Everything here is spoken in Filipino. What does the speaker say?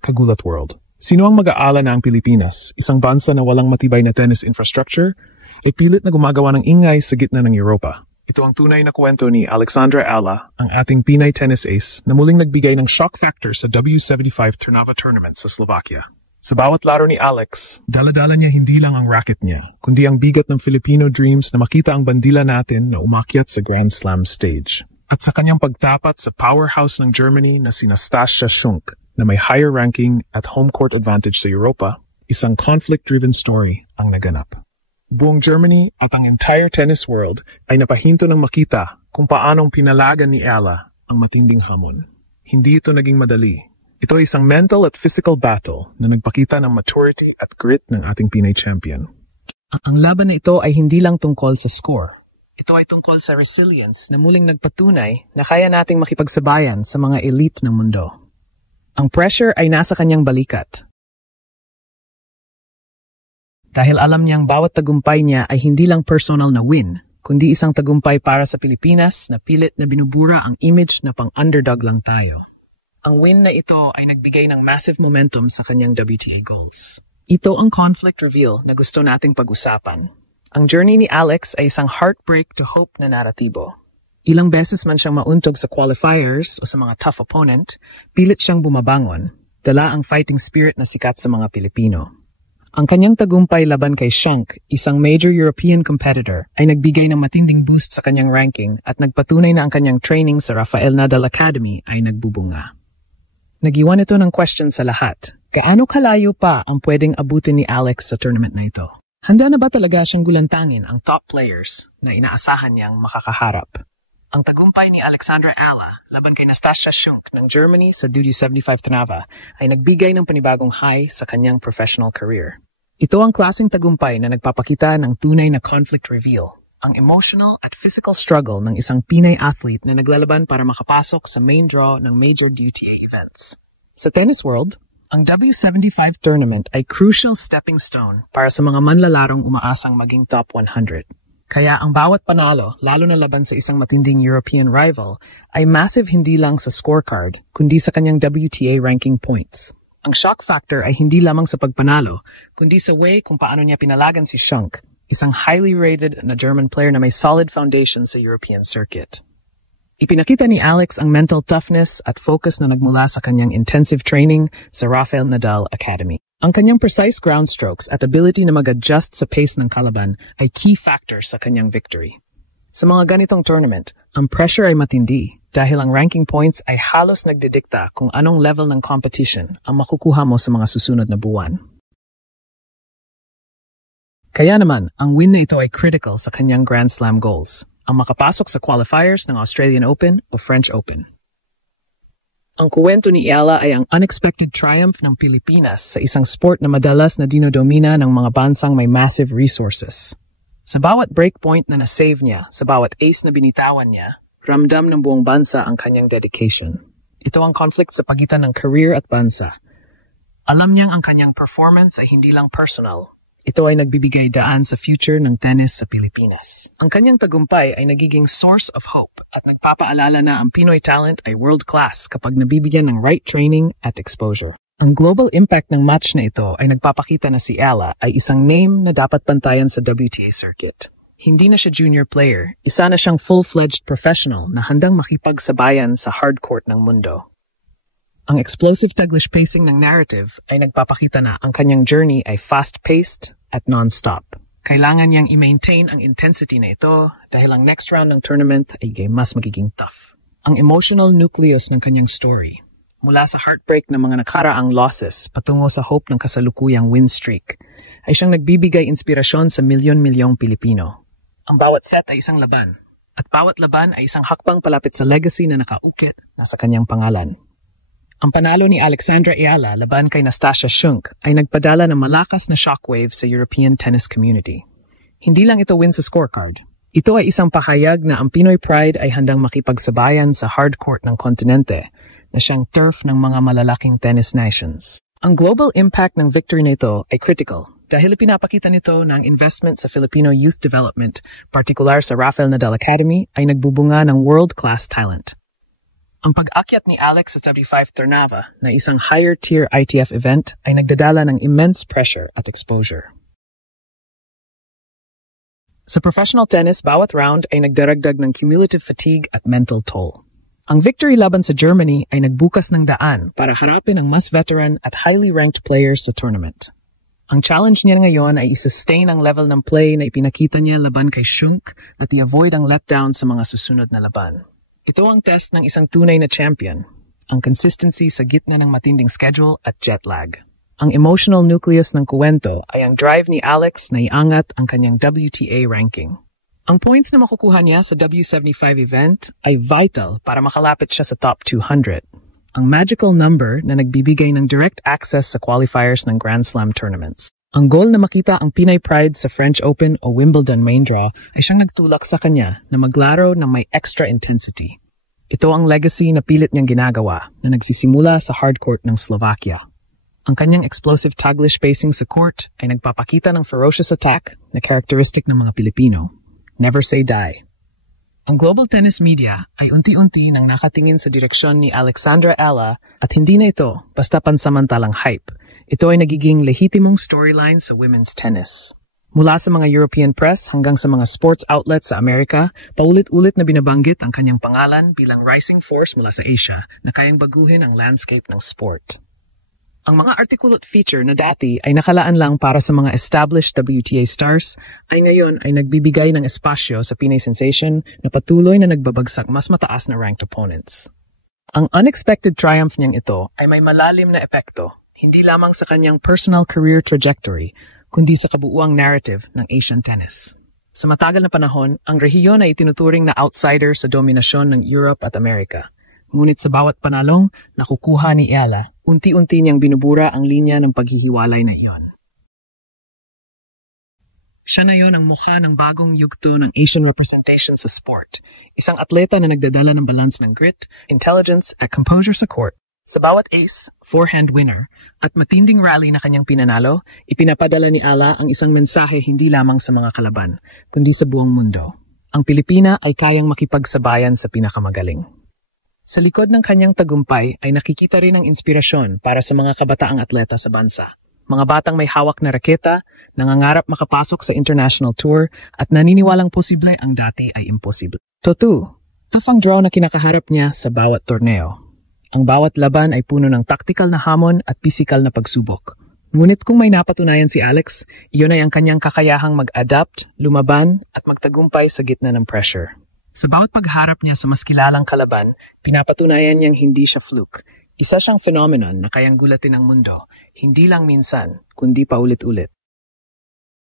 Kagulat World. Sino ang mag-aala na ang Pilipinas, isang bansa na walang matibay na tennis infrastructure, ay pilit na gumagawa ng ingay sa gitna ng Europa? Ito ang tunay na kwento ni Alexandra Ala, ang ating Pinay tennis ace na muling nagbigay ng shock factor sa W75 Trnava tournament sa Slovakia. Sa bawat laro ni Alex, dala-dala niya hindi lang ang racket niya, kundi ang bigat ng Filipino dreams na makita ang bandila natin na umakyat sa Grand Slam stage. At sa kanyang pagtapat sa powerhouse ng Germany na si Nastasja Schunk, na may higher ranking at home court advantage sa Europa, isang conflict-driven story ang naganap. Buong Germany at ang entire tennis world ay napahinto ng makita kung paanong pinalagan ni Ala ang matinding hamon. Hindi ito naging madali. Ito ay isang mental at physical battle na nagpakita ng maturity at grit ng ating Pinay champion. Ang laban na ito ay hindi lang tungkol sa score. Ito ay tungkol sa resilience na muling nagpatunay na kaya nating makipagsabayan sa mga elite ng mundo. Ang pressure ay nasa kanyang balikat. Dahil alam niyang bawat tagumpay niya ay hindi lang personal na win, kundi isang tagumpay para sa Pilipinas na pilit na binubura ang image na pang-underdog lang tayo. Ang win na ito ay nagbigay ng massive momentum sa kanyang WTA goals. Ito ang conflict reveal na gusto nating pag-usapan. Ang journey ni Alex ay isang heartbreak to hope na naratibo. Ilang beses man siyang mauntog sa qualifiers o sa mga tough opponent, pilit siyang bumabangon, dala ang fighting spirit na sikat sa mga Pilipino. Ang kanyang tagumpay laban kay Schunk, isang major European competitor, ay nagbigay ng matinding boost sa kanyang ranking at nagpatunay na ang kanyang training sa Rafael Nadal Academy ay nagbubunga. Nagiwan ito ng question sa lahat. Gaano kalayo pa ang pwedeng abutin ni Alex sa tournament na ito? Handa na ba talaga siyang gulantangin ang top players na inaasahan niyang makakaharap? Ang tagumpay ni Alexandra Ala laban kay Nastasja Schunk ng Germany sa W75 Trnava ay nagbigay ng panibagong high sa kanyang professional career. Ito ang klaseng tagumpay na nagpapakita ng tunay na conflict reveal, ang emotional at physical struggle ng isang Pinay athlete na naglalaban para makapasok sa main draw ng major WTA events. Sa tennis world, ang W75 tournament ay crucial stepping stone para sa mga manlalarong umaasang maging top 100. Kaya ang bawat panalo, lalo na laban sa isang matinding European rival, ay massive hindi lang sa scorecard, kundi sa kanyang WTA ranking points. Ang shock factor ay hindi lamang sa pagpanalo, kundi sa way kung paano niya pinalagan si Schunk, isang highly rated na German player na may solid foundation sa European circuit. Ipinakita ni Alex ang mental toughness at focus na nagmula sa kanyang intensive training sa Rafael Nadal Academy. Ang kanyang precise ground strokes at ability na mag-adjust sa pace ng kalaban ay key factors sa kanyang victory. Sa mga ganitong tournament, ang pressure ay matindi dahil ang ranking points ay halos nagdidikta kung anong level ng competition ang makukuha mo sa mga susunod na buwan. Kaya naman, ang win na ito ay critical sa kanyang Grand Slam goals, ang makapasok sa qualifiers ng Australian Open o French Open. Ang kuwento ni Ala ay ang unexpected triumph ng Pilipinas sa isang sport na madalas na dinodomina ng mga bansang may massive resources. Sa bawat breakpoint na nasave niya, sa bawat ace na binitawan niya, ramdam ng buong bansa ang kanyang dedication. Ito ang conflict sa pagitan ng career at bansa. Alam niyang ang kanyang performance ay hindi lang personal. Ito ay nagbibigay daan sa future ng tennis sa Pilipinas. Ang kanyang tagumpay ay nagiging source of hope at nagpapaalala na ang Pinoy talent ay world-class kapag nabibigyan ng right training at exposure. Ang global impact ng match na ito ay nagpapakita na si Ala ay isang name na dapat bantayan sa WTA circuit. Hindi na siya junior player, isa na siyang full-fledged professional na handang makipagsabayan sa hardcourt ng mundo. Ang explosive Taglish pacing ng narrative ay nagpapakita na ang kanyang journey ay fast-paced at non-stop. Kailangan niyang i-maintain ang intensity na ito dahil ang next round ng tournament ay mas magiging tough. Ang emotional nucleus ng kanyang story, mula sa heartbreak ng mga nakaraang losses patungo sa hope ng kasalukuyang win streak, ay siyang nagbibigay inspirasyon sa milyon-milyong Pilipino. Ang bawat set ay isang laban, at bawat laban ay isang hakbang palapit sa legacy na nakaukit na sa kanyang pangalan. Ang panalo ni Alexandra Ala laban kay Nastasja Schunk ay nagpadala ng malakas na shockwave sa European tennis community. Hindi lang ito win sa scorecard. Ito ay isang pahayag na ang Pinoy pride ay handang makipagsabayan sa hardcourt ng kontinente na siyang turf ng mga malalaking tennis nations. Ang global impact ng victory na ito ay critical dahil pinapakita nito na ang investment sa Filipino youth development, partikular sa Rafael Nadal Academy, ay nagbubunga ng world-class talent. Ang pag-akyat ni Alex sa W5 Ternava na isang higher-tier ITF event ay nagdadala ng immense pressure at exposure. Sa professional tennis, bawat round ay nagdaragdag ng cumulative fatigue at mental toll. Ang victory laban sa Germany ay nagbukas ng daan para harapin ang mas veteran at highly ranked players sa tournament. Ang challenge niya ngayon ay i-sustain ang level ng play na ipinakita niya laban kay Schunk at i-avoid ang letdown sa mga susunod na laban. Ito ang test ng isang tunay na champion, ang consistency sa gitna ng matinding schedule at jet lag. Ang emotional nucleus ng kuwento ay ang drive ni Alex na iangat ang kanyang WTA ranking. Ang points na makukuha niya sa W75 event ay vital para makalapit siya sa top 200. Ang magical number na nagbibigay ng direct access sa qualifiers ng Grand Slam tournaments. Ang goal na makita ang Pinay Pride sa French Open o Wimbledon main draw ay siyang nagtulak sa kanya na maglaro ng may extra intensity. Ito ang legacy na pilit niyang ginagawa na nagsisimula sa hardcourt ng Slovakia. Ang kanyang explosive taglish spacing sa court ay nagpapakita ng ferocious attack na characteristic ng mga Pilipino. Never say die. Ang global tennis media ay unti-unti nang nakatingin sa direksyon ni Alexandra Ella at hindi na ito basta pansamantalang hype. Ito ay nagiging lehitimong storyline sa women's tennis. Mula sa mga European press hanggang sa mga sports outlets sa Amerika, paulit-ulit na binabanggit ang kanyang pangalan bilang rising force mula sa Asia na kayang baguhin ang landscape ng sport. Ang mga article at feature na dati ay nakalaan lang para sa mga established WTA stars ay ngayon ay nagbibigay ng espasyo sa Pinay sensation na patuloy na nagbabagsak mas mataas na ranked opponents. Ang unexpected triumph niyang ito ay may malalim na epekto, hindi lamang sa kanyang personal career trajectory, kundi sa kabuuang narrative ng Asian tennis. Sa matagal na panahon, ang rehiyon ay itinuturing na outsider sa dominasyon ng Europe at Amerika. Ngunit sa bawat panalong nakukuha ni Ella, unti-unti niyang binubura ang linya ng paghihiwalay na iyon. Siya na yon ang mukha ng bagong yugto ng Asian representation sa sport. Isang atleta na nagdadala ng balance ng grit, intelligence at composure sa court. Sa bawat ace, forehand winner, at matinding rally na kanyang pinanalo, ipinapadala ni Ella ang isang mensahe hindi lamang sa mga kalaban, kundi sa buong mundo. Ang Pilipina ay kayang makipagsabayan sa pinakamagaling. Sa likod ng kanyang tagumpay ay nakikita rin ang inspirasyon para sa mga kabataang atleta sa bansa. Mga batang may hawak na raketa, nangangarap makapasok sa international tour at naniniwalang posible ang dati ay imposible. Totoong draw na kinakaharap niya sa bawat torneo. Ang bawat laban ay puno ng taktikal na hamon at pisikal na pagsubok. Ngunit kung may napatunayan si Alex, iyon ay ang kanyang kakayahang mag-adapt, lumaban at magtagumpay sa gitna ng pressure. Sa bawat pagharap niya sa mas kilalang kalaban, pinapatunayan niyang hindi siya fluke. Isa siyang phenomenon na kayang gulatin ang mundo, hindi lang minsan, kundi paulit-ulit.